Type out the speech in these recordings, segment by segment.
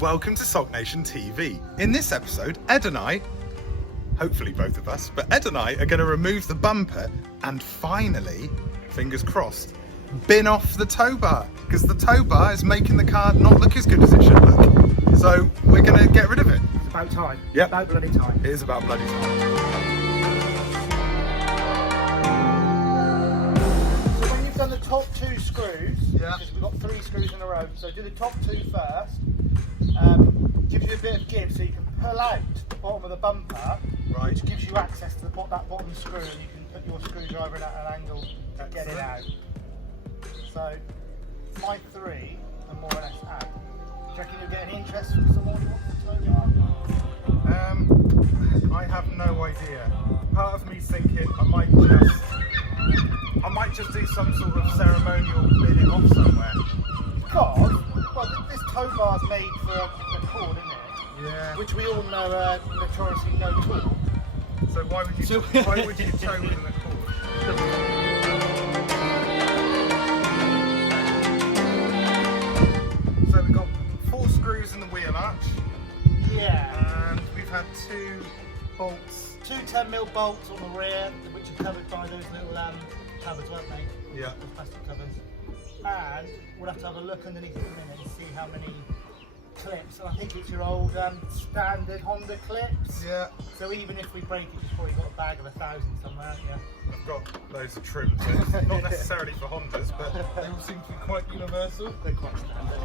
and welcome to SULKNATIONtv. In this episode, Ed and I, hopefully both of us, but Ed and I are going to remove the bumper and finally, fingers crossed, bin off the tow bar, because the tow bar is making the car not look as good as it should look. So we're going to get rid of it. It's about time. Yep. About bloody time. It is about bloody time. Done the top two screws, yeah. Because we've got 3 screws in a row, so do the top 2 first. Gives you a bit of give so you can pull out the bottom of the bumper, right, which gives you access to that bottom screw, and you can put your screwdriver in at an angle to get it out. So my 3 are more or less out. Do you reckon you'll get any interest from someone who wants to tow bar? I have no idea. Part of me's thinking I might just do some sort of ceremonial binning off somewhere. Because, well, this tow bar's made for a cord, isn't it? Yeah. Which we all know are notoriously no torque. So why would you tow with a cord? So we've got 4 screws in the wheel arch. Yeah. And we've had 2 bolts. 2 10mm bolts on the rear, which are covered by those little covers, weren't they? Yeah. Those plastic covers. And we'll have to have a look underneath in a minute and see how many clips. And I think it's your old standard Honda clips. Yeah. So even if we break it, you've probably got a bag of 1,000 somewhere, haven't you? I've got loads of trim bits. Not necessarily for Hondas, but they all seem to be quite universal. They're quite standard.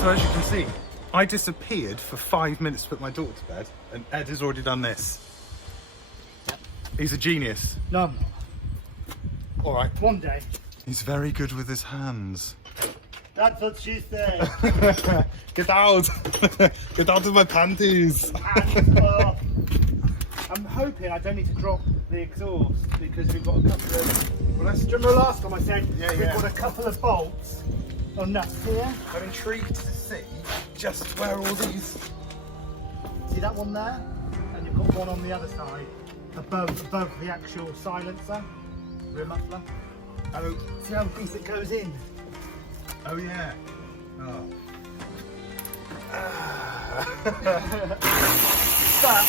So as you can see, I disappeared for 5 minutes to put my daughter to bed, and Ed has already done this. Yep. He's a genius. No, I'm not. All right. One day. He's very good with his hands. That's what she said. Get out! Get out of my panties! I'm hoping I don't need to drop the exhaust because we've got a couple of... Well, do you remember last time I said we've got a couple of bolts or nuts here? I'm intrigued to see just where all these... See that one there? And you've got one on the other side, above the actual silencer, rear muffler. Oh, See how deep it goes in? oh yeah. Oh. But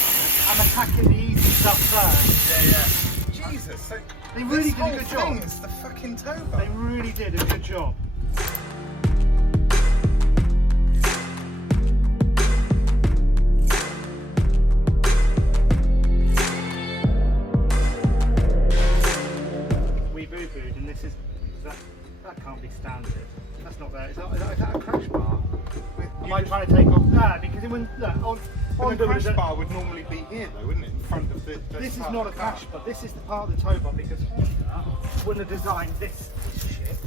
I'm attacking the easy stuff first. Yeah. Jesus, so They really this did a good whole thing job. is the fucking tow bar. They really did a good job. We boo-booed, and this is that can't be standard. That's not there. Is that a crash bar? Am I trying to take off? No, because it wouldn't. Look, on the crash bar would normally be here though, wouldn't it? In front of the this is part not of a the car. crash bar. This is the part of the tow bar because Honda wouldn't have designed this shit.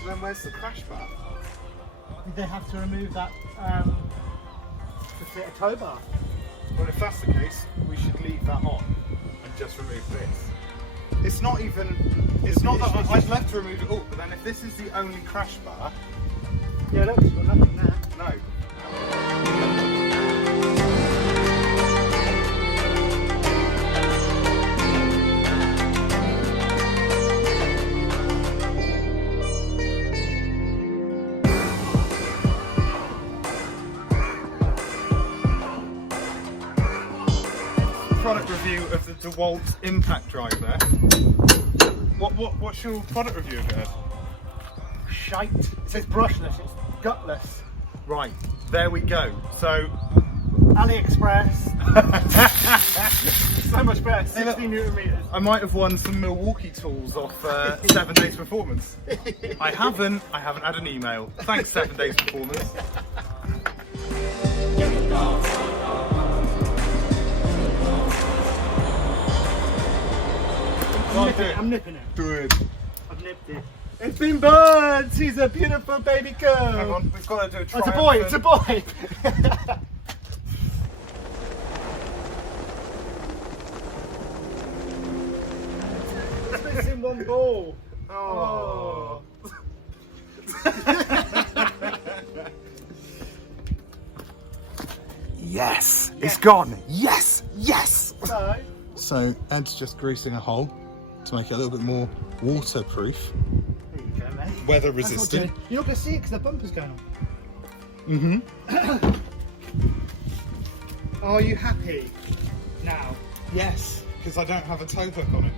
So then where's the crash bar? Did they have to remove that to fit a tow bar? Well, if that's the case, we should leave that on and just remove this. It's not even, it's not that I'd love to remove it all, but then if this is the only crash bar... Yeah, look, it's got nothing there. No. Product review of the DeWalt impact driver. What's your product review of it? Shite. It says brushless, it's gutless. Right, there we go. So, AliExpress. So much better, 60 newton meters. I might have won some Milwaukee tools off 7 Days Performance. I haven't had an email. Thanks 7 Days Performance. I'm nipping it. Do it. I've nipped it. It's been born! She's a beautiful baby girl! Hang on, we've got to do a Oh, it's a boy, it's a boy! long ball. Oh. Yes, it's gone. Yes, yes. So Ed's just greasing a hole to make it a little bit more waterproof, There you go, mate. weather That's not resistant. good. You're not going to see it because the bumper's going on. Are you happy now? Yes, because I don't have a tow hook on it.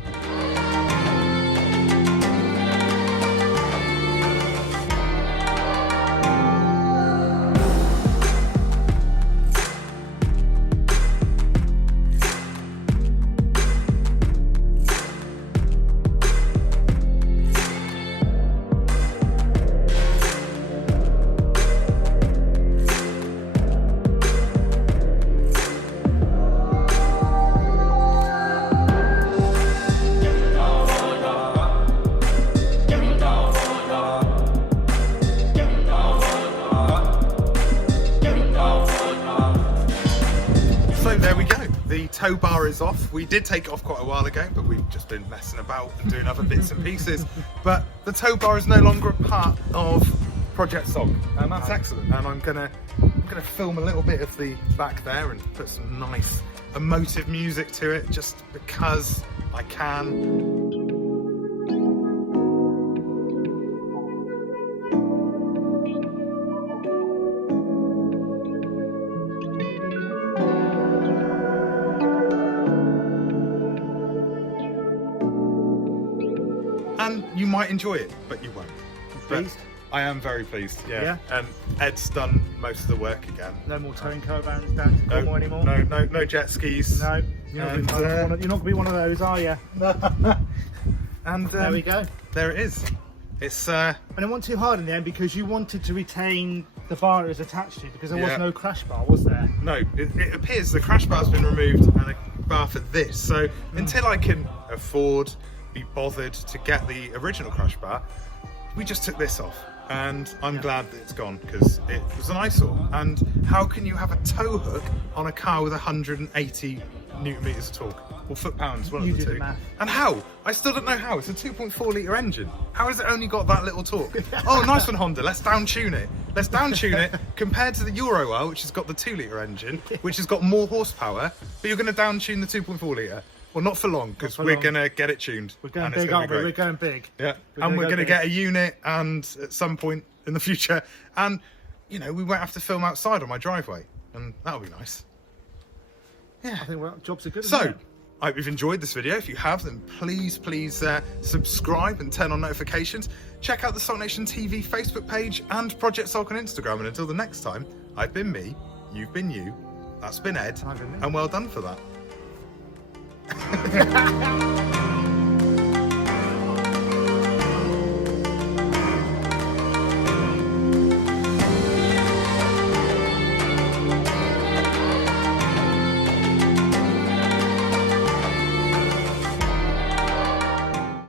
So there we go. The tow bar is off. We did take it off quite a while ago, but we've just been messing about and doing other bits and pieces. But the tow bar is no longer a part of Project SOG, and that's excellent. And I'm gonna film a little bit of the back there and put some nice emotive music to it, just because I can. And you might enjoy it, but you won't. Pleased? I am very pleased, yeah. Yeah? And Ed's done most of the work again. No more towing caravans down to Cornwall anymore? No jet skis. No. You're not going to be one of those, are you? And There we go. there it is. It's And it wasn't too hard in the end because you wanted to retain the bar it was attached to, because there was Yeah. no crash bar, was there? no, it appears the crash bar's been removed and a bar for this. So until I can afford, be bothered to get the original crash bar, we just took this off. And I'm glad that it's gone, because it was an eyesore. And how can you have a tow hook on a car with 180 newton meters of torque? Or foot-pounds, one You of the do two. the math. And how? I still don't know how. It's a 2.4 litre engine. How has it only got that little torque? Oh, nice one, Honda. Let's down-tune it. Let's down-tune it compared to the Euro R, which has got the 2 litre engine, which has got more horsepower, but you're going to down-tune the 2.4 litre. Well, not for long, because for we're long. going to get it tuned. We're going and it's big, gonna aren't be we? great. We're going big. Yeah, We're and we're go going to big. get a unit, and at some point in the future, and we won't have to film outside on my driveway, and that'll be nice. I think jobs are good. So, isn't it? I hope you've enjoyed this video. If you have, then please subscribe and turn on notifications. Check out the Salt Nation TV Facebook page and Project Sulk on Instagram. And until the next time, I've been me, you've been you, that's been Ed, I've been me. and well done for that.